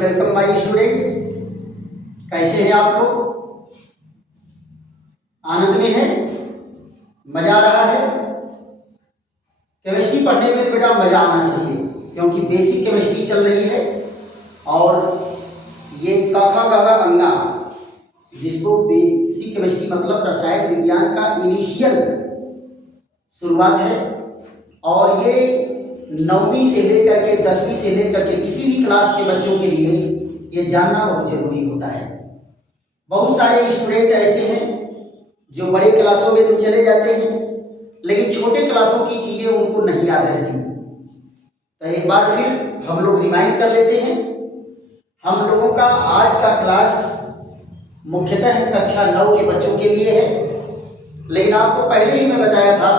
Welcome my students. कैसे हैं आप लोग? आनंद में है? मजा आ रहा है? केमिस्ट्री पढ़ने में तो बेटा मजा आना चाहिए, क्योंकि बेसिक केमिस्ट्री चल रही है और ये क ख ग घ अंगा, जिसको बेसिक केमिस्ट्री मतलब रसायन विज्ञान का इनिशियल शुरुआत है। और ये 9वीं से लेकर के 10वीं से लेकर के किसी भी क्लास के बच्चों के लिए ये जानना बहुत जरूरी होता है। बहुत सारे स्टूडेंट ऐसे हैं जो बड़े क्लासों में तो चले जाते हैं, लेकिन छोटे क्लासों की चीज़ें उनको नहीं याद रहती। तो एक बार फिर हम लोग रिमाइंड कर लेते हैं। हम लोगों का आज का क्लास मुख्यतः कक्षा 9 के बच्चों के लिए है, लेकिन आपको पहले ही मैं बताया था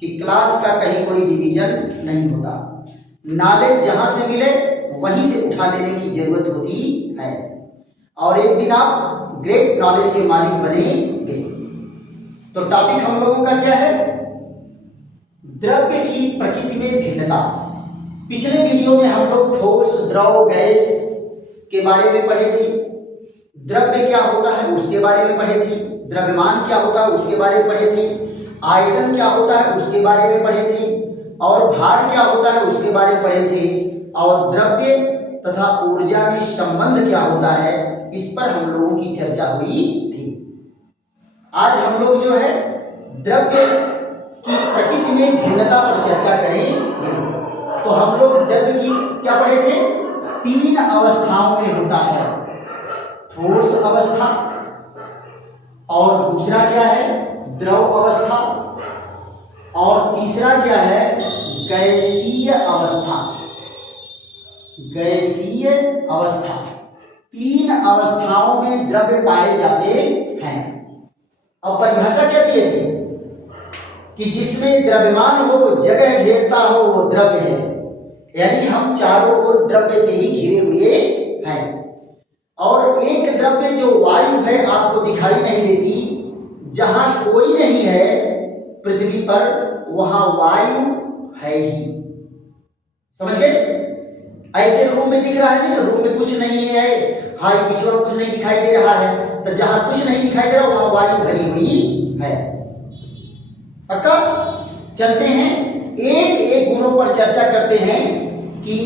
कि क्लास का कहीं कोई डिवीजन नहीं होता। नॉलेज जहां से मिले वहीं से उठा लेने की जरूरत होती है, और एक दिन आप ग्रेट नॉलेज के मालिक बनेंगे। तो टॉपिक हम लोगों का क्या है? द्रव्य की प्रकृति में भिन्नता। पिछले वीडियो में हम लोग ठोस, द्रव, गैस के बारे में पढ़े थे। द्रव्य क्या होता है उसके बारे में पढ़े थे। द्रव्यमान क्या होता है उसके बारे में पढ़े थे। आयतन क्या होता है उसके बारे में पढ़े थे, और भार क्या होता है उसके बारे में पढ़े थे, और द्रव्य तथा ऊर्जा में संबंध क्या होता है इस पर हम लोगों की चर्चा हुई थी। आज हम लोग जो है द्रव्य की प्रकृति में भिन्नता पर चर्चा करेंगे। तो हम लोग द्रव्य की क्या पढ़े थे? 3 अवस्थाओं में होता है। ठोस अवस्था, और दूसरा क्या है? द्रव अवस्था, और तीसरा क्या है? गैसीय अवस्था। गैसीय अवस्था। 3 अवस्थाओं में द्रव्य पाए जाते हैं। अब परिभाषा क्या दिए थे कि जिसमें द्रव्यमान हो, जगह घेरता हो, वो द्रव्य है। यानी हम चारों ओर द्रव्य से ही घिरे हुए हैं। और एक द्रव्य जो वायु है आपको दिखाई नहीं देती, जहां कोई नहीं है पृथ्वी पर, वहां वायु है ही। समझ गए? ऐसे रूम में दिख रहा है ना, रूम में कुछ नहीं है, हाई पिछड़ कुछ नहीं दिखाई दे रहा है, तो जहां कुछ नहीं दिखाई दे रहा वहां वायु भरी हुई है। पक्का? चलते हैं एक एक गुणों पर चर्चा करते हैं कि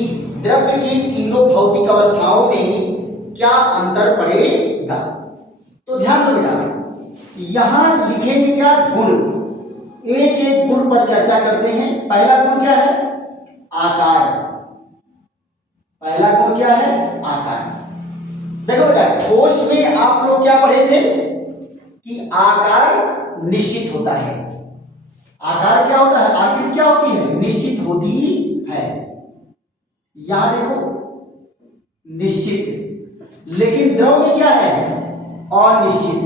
द्रव्य की तीनों भौतिक अवस्थाओं में क्या अंतर पड़ेगा। तो ध्यान दो बेटा, यहां लिखेंगे क्या? गुण। एक एक गुण पर चर्चा करते हैं। पहला गुण क्या है? आकार। पहला गुण क्या है? आकार। देखो बेटा, ठोस में आप लोग क्या पढ़े थे कि आकार निश्चित होता है। आकार क्या होता है? आकृति क्या होती है? निश्चित होती है। यहां देखो, निश्चित। लेकिन द्रव में क्या है? अनिश्चित।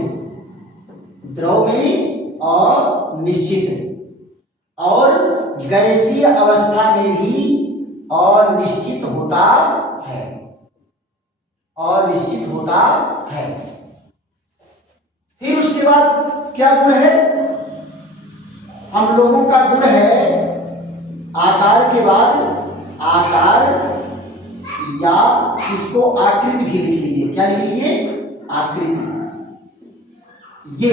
द्रव में अनिश्चित। और गैसीय अवस्था में भी अनिश्चित होता है। अनिश्चित होता है। फिर उसके बाद क्या गुण है? हम लोगों का गुण है आकार के बाद आकार, या इसको आकृति भी लिख लीजिए। क्या लिख लीजिए? आकृति। ये।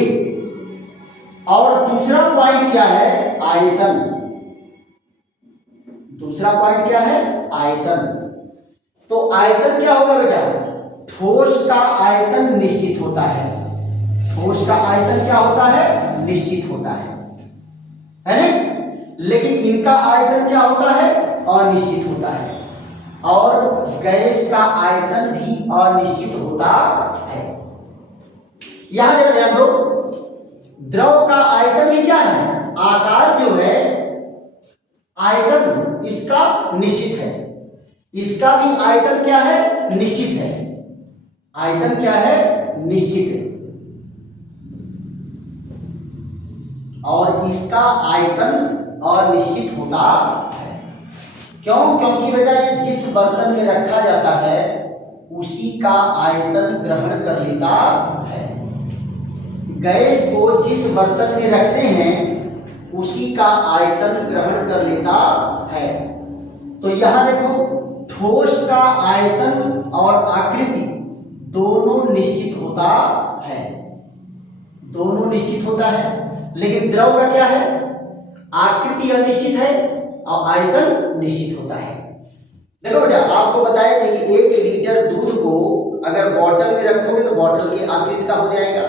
और दूसरा पॉइंट क्या है? आयतन। दूसरा पॉइंट क्या है? आयतन। तो आयतन क्या होगा बेटा? ठोस का आयतन निश्चित होता है। ठोस का आयतन क्या होता है? निश्चित होता है ना? लेकिन इनका आयतन क्या होता है? अनिश्चित होता है। और गैस का आयतन भी अनिश्चित होता है। यहां जरा ध्यान दो, द्रव का आयतन भी क्या है? आकार जो है, आयतन इसका निश्चित है। इसका भी आयतन क्या है? निश्चित है। आयतन क्या है? निश्चित है। और इसका आयतन अनिश्चित होता है। क्यों? क्योंकि बेटा ये जिस बर्तन में रखा जाता है उसी का आयतन ग्रहण कर लेता है। गैस को जिस बर्तन में रखते हैं उसी का आयतन ग्रहण कर लेता है। तो यहां देखो, ठोस का आयतन और आकृति दोनों निश्चित होता है, दोनों निश्चित होता है। लेकिन द्रव का क्या है, आकृति अनिश्चित है और आयतन निश्चित होता है। देखो बेटा, आपको बताया था कि 1 लीटर दूध को अगर बॉटल में रखोगे तो बॉटल की आकृति का हो जाएगा,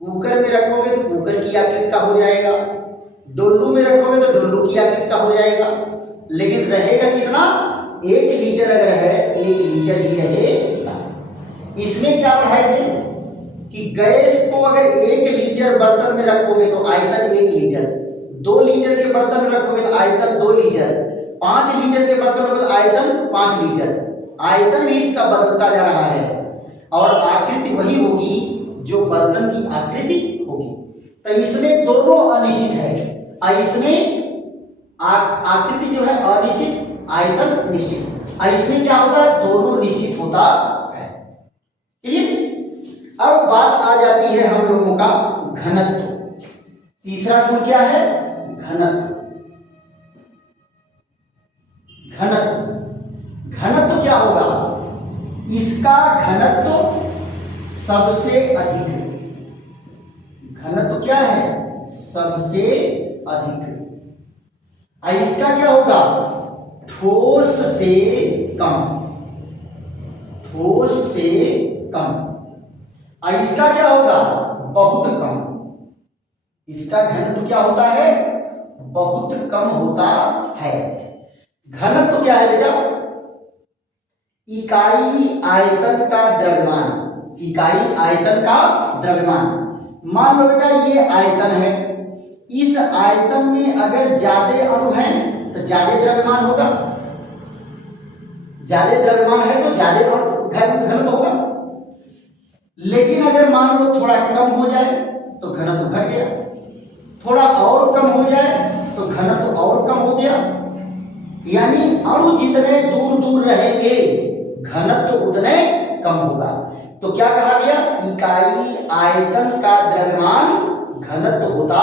कुकर में रखोगे तो कुकर की आकृति का हो जाएगा, डोलू में रखोगे तो डोलू की आकृति का हो जाएगा। लेकिन रहेगा कितना, 1 लीटर अगर है 1 लीटर ही रहेगा। इसमें क्या पढ़ाए थे कि गैस को अगर 1 लीटर बर्तन में रखोगे तो आयतन 1 लीटर, 2 लीटर के बर्तन में रखोगे तो आयतन 2 लीटर, 5 लीटर के बर्तन में रखोगे तो आयतन 5 लीटर। आयतन भी इसका बदलता जा रहा है और आकृति वही होगी जो बर्तन की आकृति होगी। तो इसमें दोनों अनिश्चित है, इसमें आकृति जो है अनिश्चित, आयतन निश्चित। इसमें क्या होता है, दोनों निश्चित होता है। क्लियर। अब बात आ जाती है हम लोगों का घनत्व। तीसरा गुण क्या है, घनत्व। घनत्व, घनत्व क्या होगा, इसका घनत्व सबसे अधिक, घनत्व क्या है, सबसे अधिक। इसका क्या होगा, ठोस से कम, ठोस से कम। इसका क्या होगा, बहुत कम। इसका घनत्व क्या होता है, बहुत कम होता है। घनत्व क्या है बेटा, इकाई आयतन का द्रव्यमान, इकाई आयतन का द्रव्यमान। मान लो बेटा ये आयतन है, इस आयतन में अगर ज्यादा अणु हैं तो ज्यादा द्रव्यमान होगा, ज्यादा द्रव्यमान है तो ज्यादा घनत्व होगा। लेकिन अगर मान लो थोड़ा कम हो जाए तो घनत्व घट गया, थोड़ा और कम हो जाए तो घनत्व और कम हो गया। यानी अणु जितने दूर दूर रहेंगे घनत्व उतने कम होगा। तो क्या कहा गया, इकाई आयतन का द्रव्यमान घनत्व होता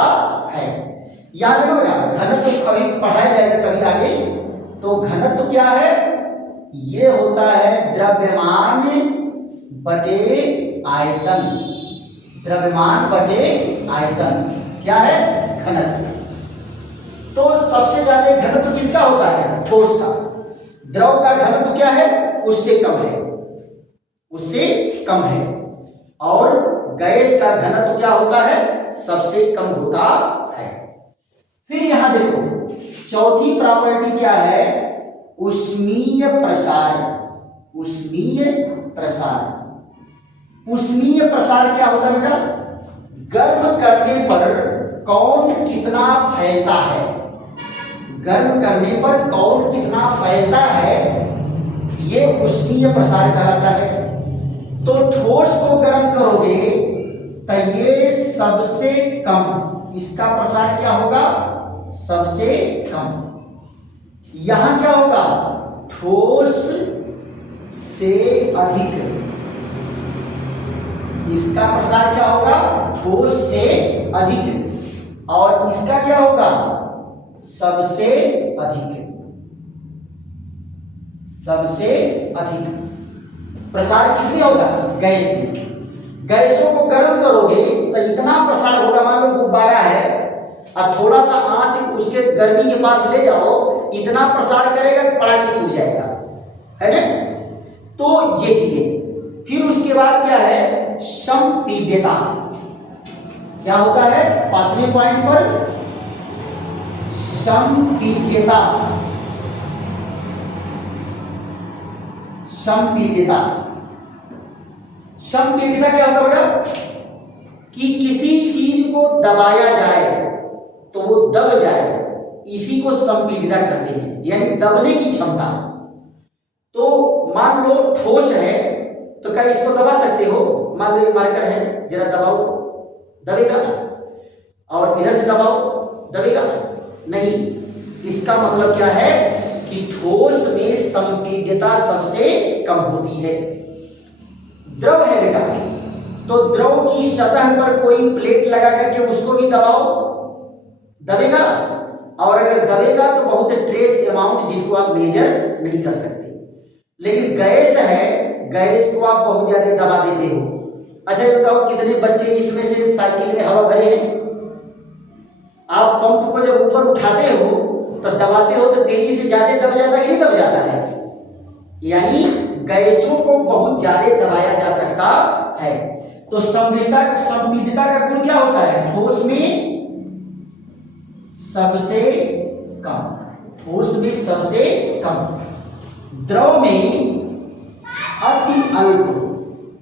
है। याद रखो बेटा, घनत्व अभी पढ़ाया जाएगा कभी आगे। तो घनत्व क्या है, ये होता है द्रव्यमान बटे आयतन, द्रव्यमान बटे आयतन। क्या है, घनत्व। तो सबसे ज्यादा घनत्व किसका होता है, ठोस का। द्रव का घनत्व क्या है, उससे कम है, उससे कम है। और गैस का घनत्व क्या होता है, सबसे कम होता है। फिर यहां देखो चौथी प्रॉपर्टी क्या है, उष्मीय प्रसार। उष्मीय प्रसार, उष्मीय प्रसार क्या होता है बेटा, गर्म करने पर कौन कितना फैलता है, गर्म करने पर कौन कितना फैलता है, ये उष्मीय प्रसार कहलाता है। तो ठोस को गर्म करोगे तो ये सबसे कम, इसका प्रसार क्या होगा, सबसे कम। यहां क्या होगा, ठोस से अधिक, इसका प्रसार क्या होगा, ठोस से अधिक। और इसका क्या होगा, सबसे अधिक, सबसे अधिक। प्रसार किसमें होगा, गैस में। गैसों को गर्म करोगे तो इतना प्रसार होगा, मान लो गुब्बारा है और थोड़ा सा आंच उसके गर्मी के पास ले जाओ, इतना प्रसार करेगा कि पटाख से फूट जाएगा, है ना। तो ये चीजें। फिर उसके बाद क्या है, संपीड्यता। क्या होता है, 5वें पॉइंट पर संपीड्यता। संपीड्यता, संपीड्यता क्या होता है बेटा, कि किसी चीज को दबाया जाए तो वो दब जाए, इसी को संपीड्यता कहते हैं, यानी दबने की क्षमता। तो मान लो ठोस है तो क्या इसको दबा सकते हो, मान लो ये मार्कर है, जरा दबाओ तो दबेगा, और इधर से दबाओ दबेगा नहीं। इसका मतलब क्या है कि ठोस में संपीड्यता सबसे कम होती है। द्रव है बेटा, तो द्रव की सतह पर कोई प्लेट लगा करके उसको भी दबाओ, दबेगा। और अगर दबेगा तो बहुत ट्रेस अमाउंट जिसको आप मेजर नहीं कर सकते। लेकिन गैस है, गैस को आप बहुत ज्यादा दबा देते हो। अच्छा ये बताओ कितने बच्चे इसमें से साइकिल में हवा भरे हैं? आप पंप को जब ऊपर उठाते हो तो दबाते हो तो तेजी से ज्यादा दब जाता है कि नहीं दब जाता है? यानी गैसों को बहुत ज्यादा दबाया जा सकता है। तो संपीडितता का गुण क्या होता है? ठोस में सबसे कम, ठोस में सबसे कम, द्रव में अति अल्प,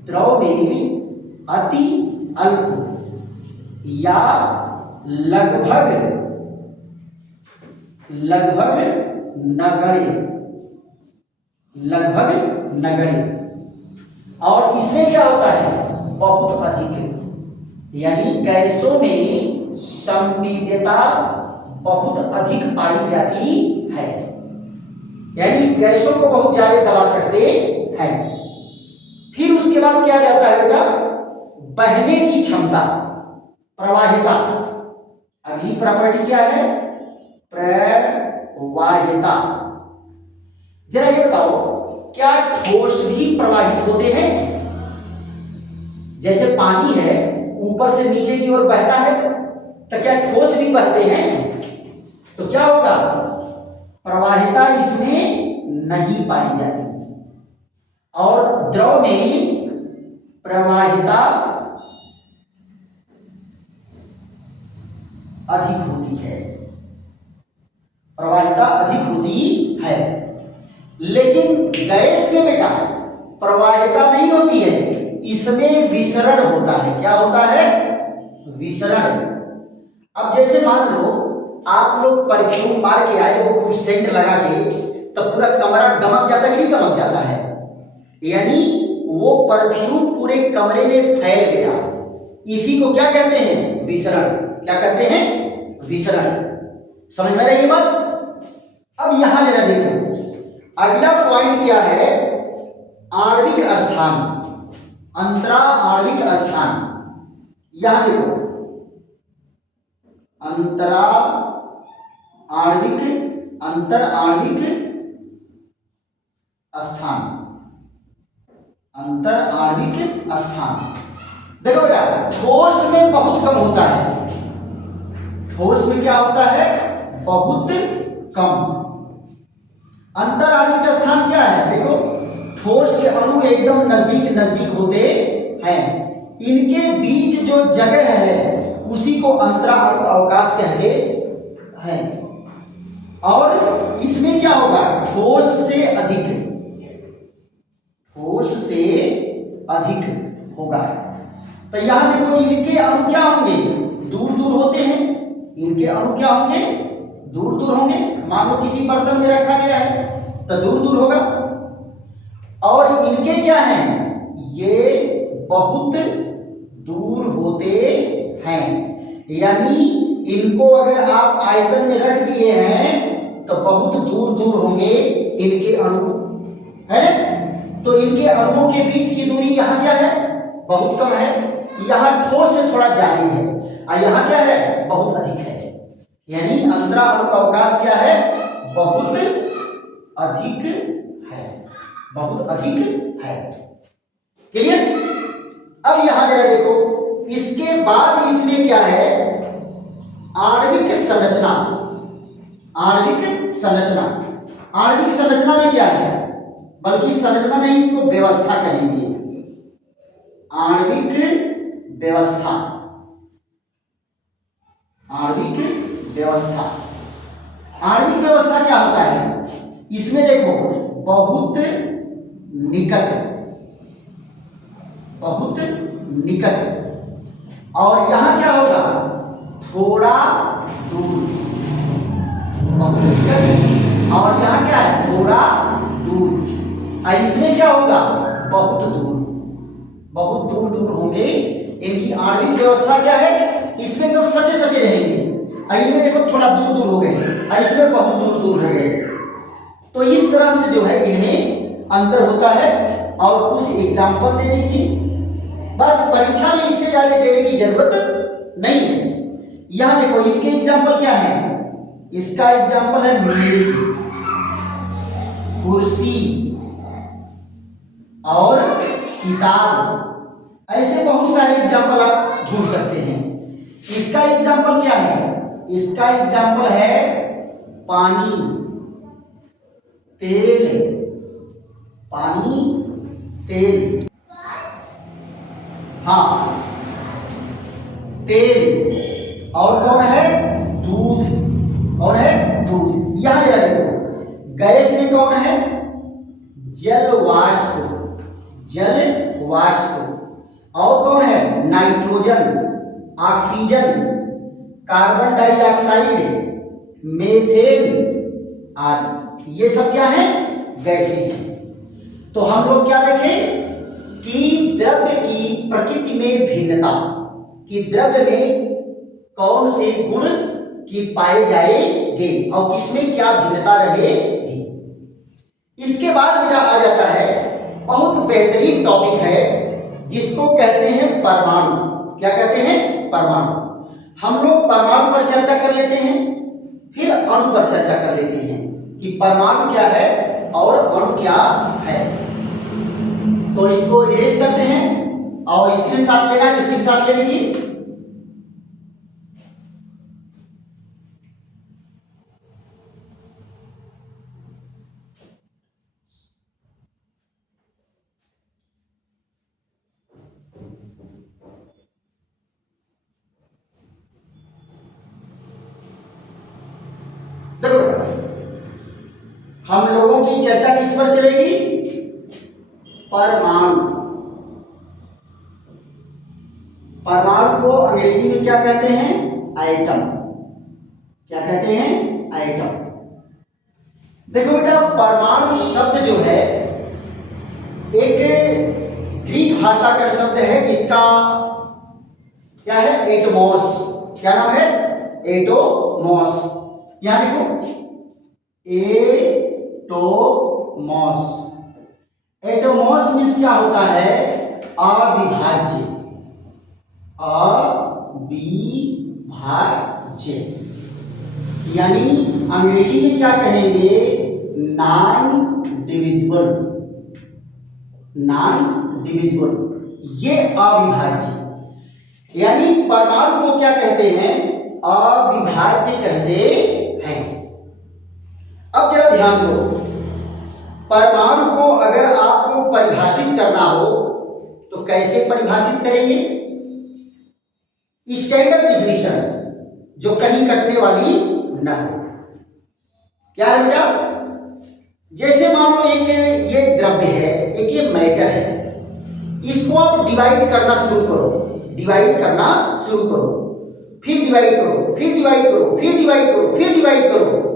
द्रव में अति अल्प या लगभग नगण्य, लगभग नगण्य। और इसमें क्या होता है? बहुत अधिक, यानी गैसों में संपीडितता बहुत अधिक पाई जाती है, यानी गैसों को बहुत ज्यादा दबा सकते हैं। फिर उसके बाद क्या जाता है बेटा? बहने की क्षमता, प्रवाहिता। अगली प्रॉपर्टी क्या है? प्रवाहिता। जरा ये बताओ, क्या ठोस भी प्रवाहित होते हैं? जैसे पानी है ऊपर से नीचे की ओर बहता है, तो क्या ठोस भी बहते हैं? तो क्या होगा? प्रवाहिता इसमें नहीं पाई जाती। और द्रव में प्रवाहिता अधिक होती है, प्रवाहिता अधिक होती है। लेकिन गैस में बेटा प्रवाहिता नहीं होती है, इसमें विसरण होता है। क्या होता है? विसरण। अब जैसे मान लो आप लोग परफ्यूम मार के आए हो, खूब सेंट लगा के, तो पूरा कमरा गमक जाता है कि नहीं गमक जाता है? यानी वो परफ्यूम पूरे कमरे में फैल गया, इसी को क्या कहते हैं? विसरण। क्या कहते हैं? विसरण। समझ में रही ये बात? अब यहां जरा देखो, अगला पॉइंट क्या है? आणविक स्थान, अंतरा आणविक स्थान। यहां देखो, अंतरा आणविक, अंतर आणविक स्थान, अंतर आणविक स्थान। देखो बेटा, ठोस में बहुत कम होता है, ठोस में क्या होता है? बहुत कम। अंतर आणविक स्थान क्या है? देखो, ठोस के अणु एकदम नजदीक नजदीक होते हैं, इनके बीच जो जगह है उसी को अंतरा आणविक अवकाश कहते हैं। और इसमें क्या होगा? ठोस से अधिक, ठोस से अधिक होगा। तो यहां देखो, इनके अणु क्या होंगे? दूर दूर होते हैं, इनके अणु क्या होंगे? दूर दूर होंगे। मान लो किसी बर्तन में रखा गया है तो दूर दूर होगा। और इनके क्या हैं? ये बहुत दूर होते हैं, यानी इनको अगर आप आयतन में रख दिए हैं तो बहुत दूर दूर होंगे इनके अणु, है ना? तो इनके अणुओं के बीच की दूरी यहाँ क्या है? बहुत कम है। यहाँ ठोस से थोड़ा ज्यादा है और यहाँ क्या है? बहुत अधिक है। यानी अंतरा अणु का अवकाश क्या है? बहुत अधिक है, बहुत अधिक है। क्लियर? अब यहां जरा देखो, इसके बाद इसमें क्या है? आणविक संरचना, आणविक संरचना। आणविक संरचना में क्या है? बल्कि संरचना नहीं, इसको व्यवस्था कहेंगे, आणविक व्यवस्था, आणविक व्यवस्था। आणविक व्यवस्था क्या होता है? इसमें देखो, बहुत निकट, बहुत निकट। और यहां क्या होगा? थोड़ा दूर, बहुत निकट। और यहां क्या है? थोड़ा दूर। और इसमें क्या होगा? बहुत दूर, बहुत दूर दूर होंगे। इनकी आणविक व्यवस्था क्या है? इसमें तो सटे सटे रहेंगे, और इनमें देखो थोड़ा दूर दूर हो गए, और इसमें बहुत दूर दूर हो गए। तो इस तरह से जो है इनमें अंतर होता है। और कुछ एग्जाम्पल दे दीजिए, बस परीक्षा में इससे ज्यादा देने की जरूरत नहीं है। यहां देखो, इसके एग्जाम्पल क्या है? इसका एग्जाम्पल है मेज, कुर्सी, और किताब। ऐसे बहुत सारे एग्जाम्पल आप ढूंढ सकते हैं। इसका एग्जाम्पल क्या है? इसका एग्जाम्पल है पानी, तेल, पानी, तेल, हाँ तेल, और कौन है? दूध, और है दूध। यहां जरा देखो, गैस में कौन है? जल वाष्प, जल वाष्प। और कौन है? Nitrogen, oxygen, carbon dioxide, methane आदि। ये सब क्या है? गैसें हैं। तो हम लोग क्या देखें कि द्रव्य की प्रकृति में भिन्नता, कि द्रव्य में कौन से गुण की पाए जाएंगे और किसमें क्या भिन्नता रहेगी। इसके बाद बेटा आ जाता है बहुत बेहतरीन टॉपिक है जिसको कहते हैं परमाणु। क्या कहते हैं? परमाणु। हम लोग परमाणु पर चर्चा कर लेते हैं, फिर अणु पर चर्चा कर लेते हैं कि परमाणु क्या है और अणु क्या है। तो इसको इरेज करते हैं और स्क्रीनशॉट लेना है, स्क्रीनशॉट ले लीजिए। देखो हम लोगों की चर्चा किस पर चलेगी? परमाणु। परमाणु को अंग्रेजी में क्या कहते हैं? एटम। क्या कहते हैं? एटम। देखो बेटा, परमाणु शब्द जो है एक ग्रीक भाषा का शब्द है जिसका क्या है? एटमॉस। क्या नाम है? एटोमॉस। यहां देखो, एटोमॉस। एटोमॉस मीन्स क्या होता है? अविभाज्य, अविभाज्य। यानी अंग्रेजी में क्या कहेंगे? Non divisible, non divisible. ये अविभाज्य, यानी परमाणु को क्या कहते हैं? अविभाज्य कहते हैं। अब जरा ध्यान दो, परमाणु को अगर आपको परिभाषित करना हो तो कैसे परिभाषित करेंगे? स्टैंडर्ड डिफिनीशन, जो कहीं कटने वाली न हो। क्या है बेटा? जैसे मान लो एक ये द्रव्य है, एक ये मैटर है, इसको आप डिवाइड करना शुरू करो, डिवाइड करना शुरू करो, फिर डिवाइड करो, फिर डिवाइड करो, फिर डिवाइड करो, फिर डिवाइड करो।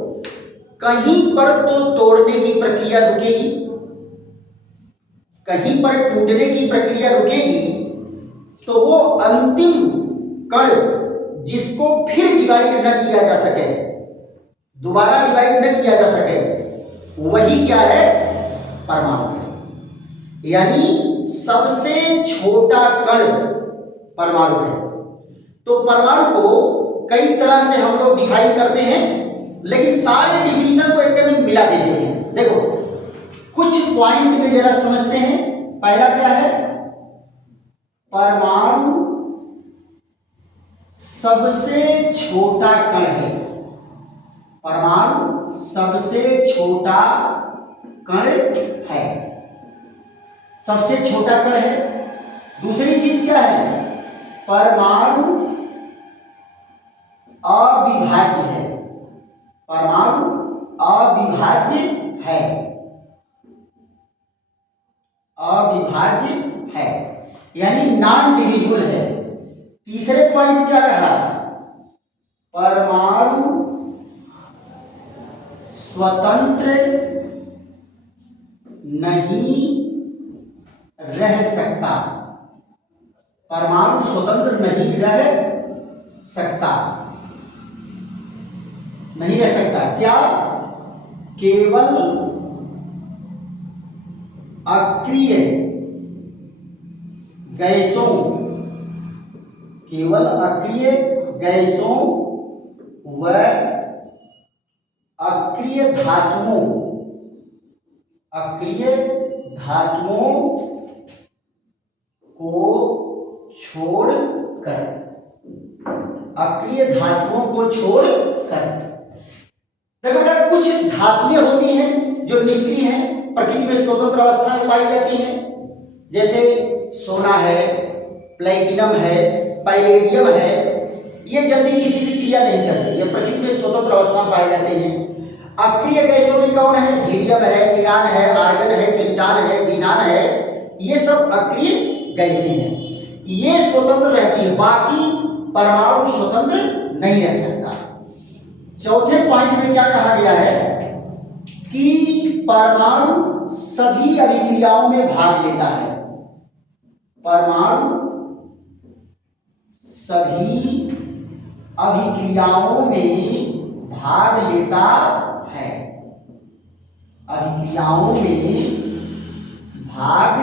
कहीं पर तो तोड़ने की प्रक्रिया रुकेगी, कहीं पर टूटने की प्रक्रिया रुकेगी, तो वो अंतिम कण जिसको फिर डिवाइड न किया जा सके, दोबारा डिवाइड न किया जा सके, वही क्या है? परमाणु है। यानी सबसे छोटा कण परमाणु है। तो परमाणु को कई तरह से हम लोग डिफाइन करते हैं, लेकिन सारे डिफिनीशन को एक में मिला देते हैं। देखो कुछ पॉइंट में जरा समझते हैं। पहला क्या है? परमाणु सबसे छोटा कण है। परमाणु सबसे छोटा कण है, सबसे छोटा कण है। दूसरी चीज क्या है? परमाणु अविभाज्य है। परमाणु अविभाज्य है, अविभाज्य है, यानी नॉन डिविजिबल है। तीसरे पॉइंट क्या रहा? परमाणु स्वतंत्र नहीं रह सकता। परमाणु स्वतंत्र नहीं रह सकता, नहीं रह सकता। क्या? केवल अक्रिय गैसों, केवल अक्रिय गैसों व अक्रिय धातुओं, अक्रिय धातुओं को छोड़कर, अक्रिय धातुओं को छोड़कर। देखो बेटा, कुछ धातुएं होती हैं जो निष्क्रिय हैं, प्रकृति में स्वतंत्र अवस्था में पाई जाती हैं, जैसे सोना है, प्लेटिनम है, पैलेडियम है। ये जल्दी किसी से क्रिया नहीं करते, ये प्रकृति में स्वतंत्र अवस्था में पाए जाते हैं। अक्रिय गैसों में कौन है? हीलियम है, नियान है, आर्गन है, क्रिप्टॉन है, जीनान है। ये सब अक्रिय गैसें हैं, ये स्वतंत्र रहती है, बाकी परमाणु स्वतंत्र नहीं रह सकता। चौथे पॉइंट में क्या कहा गया है कि परमाणु सभी अभिक्रियाओं में भाग लेता है। परमाणु सभी अभिक्रियाओं में भाग लेता है, अभिक्रियाओं में भाग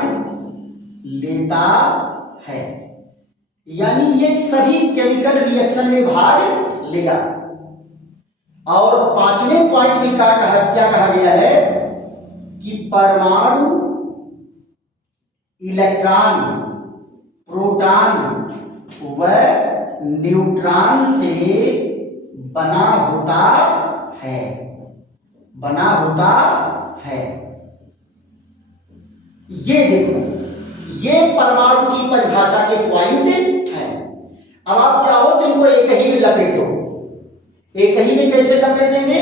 लेता है, यानी ये सभी केमिकल रिएक्शन में भाग लेगा। और पांचवें पॉइंट में क्या कहा गया है कि परमाणु इलेक्ट्रॉन, प्रोटॉन व न्यूट्रॉन से बना होता है, बना होता है। ये देखो, ये परमाणु की परिभाषा के पॉइंट है। अब आप चाहो तो इनको एक ही में लपेट दो। एक ही में कैसे लपेट देंगे?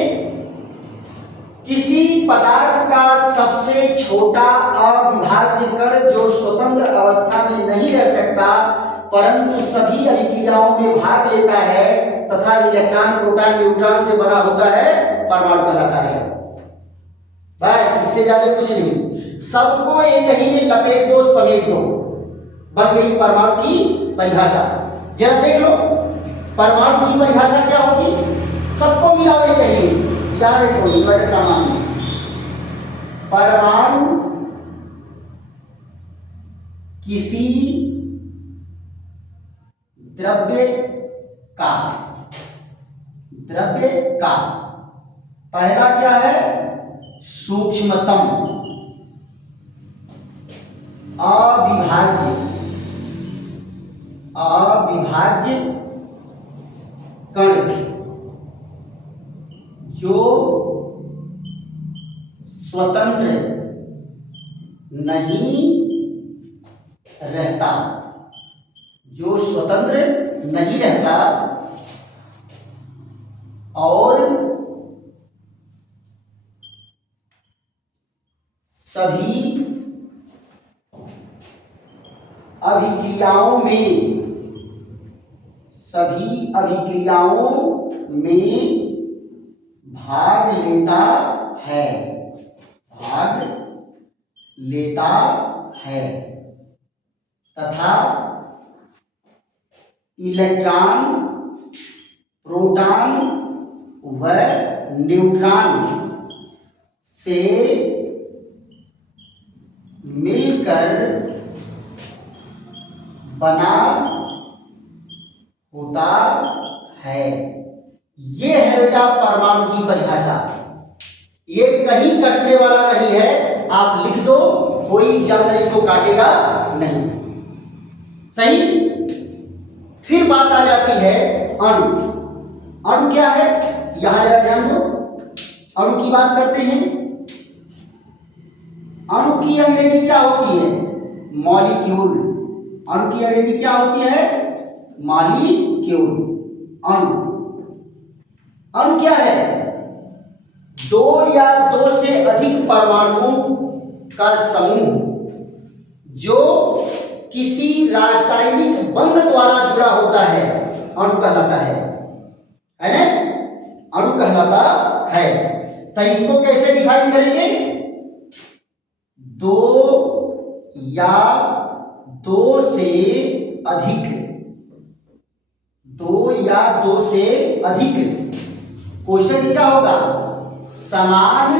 किसी पदार्थ का सबसे छोटा अविभाज्य कण जो स्वतंत्र अवस्था में नहीं रह सकता परंतु सभी अभिक्रियाओं में भाग लेता है तथा इलेक्ट्रॉन, प्रोटॉन, न्यूट्रॉन से बना होता है, परमाणु कहलाता है। बस, इससे ज्यादा कुछ नहीं। सबको एक ही में लपेट दो, समेट दो, बन गई परमाणु की परिभाषा। जरा देख लो परमाणु की परिभाषा क्या होगी। सबको मिलाओ एक ही में, याद रखो इन्वर्टर का मान। परमाणु किसी द्रव्य का, द्रव्य का पहला क्या है? सूक्ष्मतम अविभाज्य, अविभाज्य कण जो स्वतंत्र नहीं रहता, जो स्वतंत्र नहीं रहता और सभी अभिक्रियाओं में, सभी अभिक्रियाओं में भाग लेता है, भाग लेता है तथा इलेक्ट्रॉन, प्रोटॉन व न्यूट्रॉन से मिलकर बना होता है। ये है बेटा परमाणु की परिभाषा। ये कहीं कटने वाला नहीं है, आप लिख दो, कोई एग्जामिनर इसको काटेगा नहीं। सही। फिर बात आ जाती है अणु। अणु क्या है? यहां जरा ध्यान दो, अणु की बात करते हैं। अणु की अंग्रेजी क्या होती है? मॉलिक्यूल। अणु की अंग्रेजी क्या होती है? मॉलिक्यूल। अणु, अणु क्या है? दो या दो से अधिक परमाणुओं का समूह जो किसी रासायनिक बंध द्वारा जुड़ा होता है, अणु कहलाता है ना? अणु कहलाता है। तो इसको कैसे डिफाइन करेंगे? दो या दो से अधिक, दो या दो से अधिक। क्वेश्चन क्या होगा? समान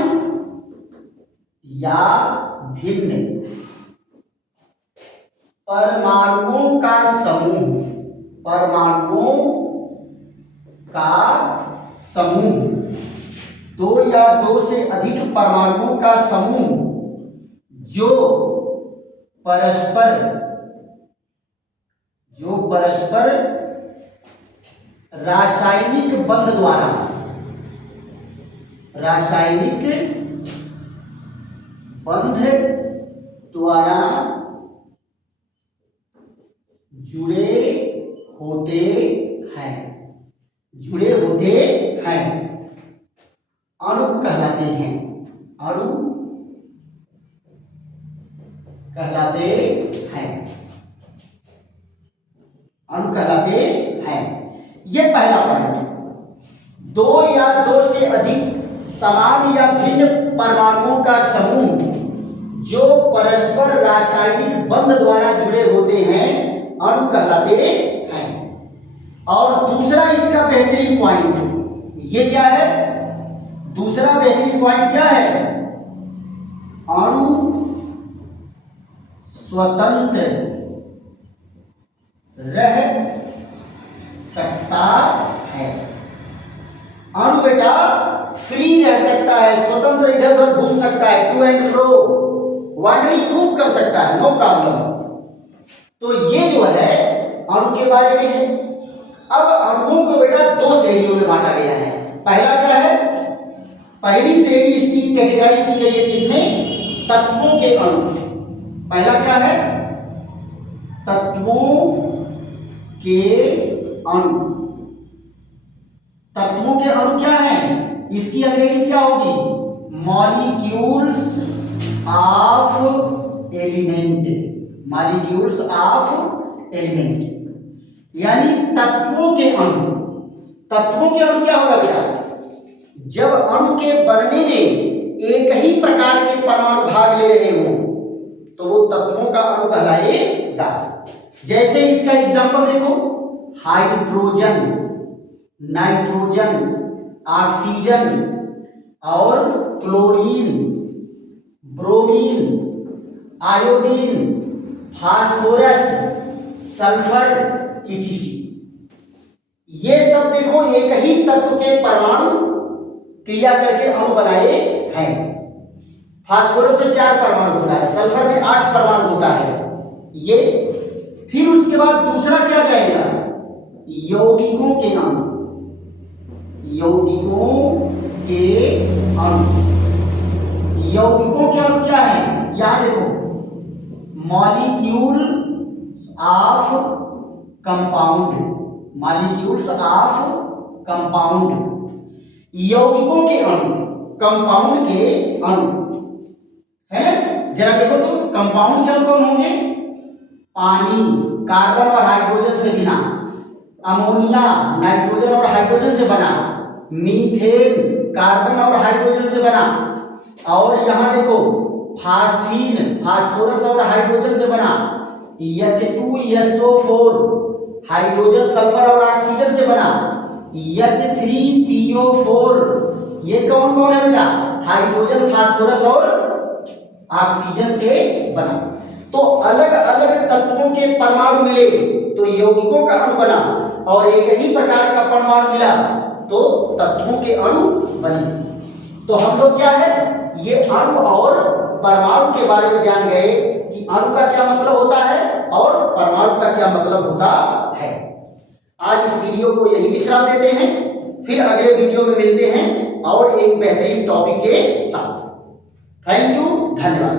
या भिन्न परमाणुओं का समूह, परमाणुओं का समूह, दो या दो से अधिक परमाणुओं का समूह जो परस्पर रासायनिक बंध द्वारा जुड़े होते हैं अणु कहलाते हैं। यह पहला पॉइंट। दो या दो से अधिक समान या भिन्न परमाणुओं का समूह जो परस्पर रासायनिक बंध द्वारा जुड़े होते हैं अणु कहलाते हैं। और दूसरा इसका बेहतरीन पॉइंट ये क्या है? दूसरा बेहतरीन पॉइंट क्या है? अणु स्वतंत्र रह सकता है। अणु बेटा फ्री रह सकता है, स्वतंत्र इधर उधर घूम सकता है, टू एंड फ्रो वॉन्डरिंग खूब कर सकता है, नो प्रॉब्लम। तो ये जो है अणु के बारे में है। अब अणुओं को बेटा दो श्रेणियों में बांटा गया है। पहला क्या है? पहली श्रेणी इसकी कैटेगराइज की गई है किसमें? तत्वों के अणु। पहला क्या है? तत्वों के अणु। तत्वों के अणु क्या है? इसकी अंग्रेजी क्या होगी? Molecules of element. यानी तत्वों के अणु। तत्वों के अणु क्या होगा बेटा? जब अणु के बनने में एक ही प्रकार के परमाणु भाग ले रहे हो तो वो तत्वों का अणु कहलाएगा। जैसे इसका एग्जांपल देखो, हाइड्रोजन, नाइट्रोजन, ऑक्सीजन और chlorine, bromine, iodine, phosphorus, sulphur etc। ये सब देखो एक ही तत्व के परमाणु क्रिया करके अणु बनाए हैं। फास्फोरस में 4 परमाणु होता है, सल्फर में 8 परमाणु होता है। ये फिर उसके बाद दूसरा क्या जाएगा? यौगिकों के अणु। यौगिकों के अणु क्या है? यहां देखो, मॉलिक्यूल्स ऑफ कंपाउंड। यौगिकों के अणु, कंपाउंड के अणु है। जरा देखो तो कंपाउंड के अणु कौन होंगे? पानी कार्बन और हाइड्रोजन से बना, अमोनिया नाइट्रोजन और हाइड्रोजन से बना, मीथेन कार्बन और हाइड्रोजन से बना, और यहां देखो फास्फीन फास्फोरस और हाइड्रोजन से बना, H2SO4 हाइड्रोजन सल्फर और ऑक्सीजन से बना, H3PO4 ये कौन कौन है बेटा? हाइड्रोजन फास्फोरस और ऑक्सीजन से बना। तो अलग अलग तत्वों के परमाणु मिले तो यौगिकों का अणु बना, और एक ही प्रकार का परमाणु मिला तो तत्वों के अणु बने। तो हम लोग क्या है, ये अणु और परमाणु के बारे में जान गए कि अणु का क्या मतलब होता है और परमाणु का क्या मतलब होता है। आज इस वीडियो को यही विश्राम देते हैं, फिर अगले वीडियो में मिलते हैं और एक बेहतरीन टॉपिक के साथ। थैंक यू, धन्यवाद।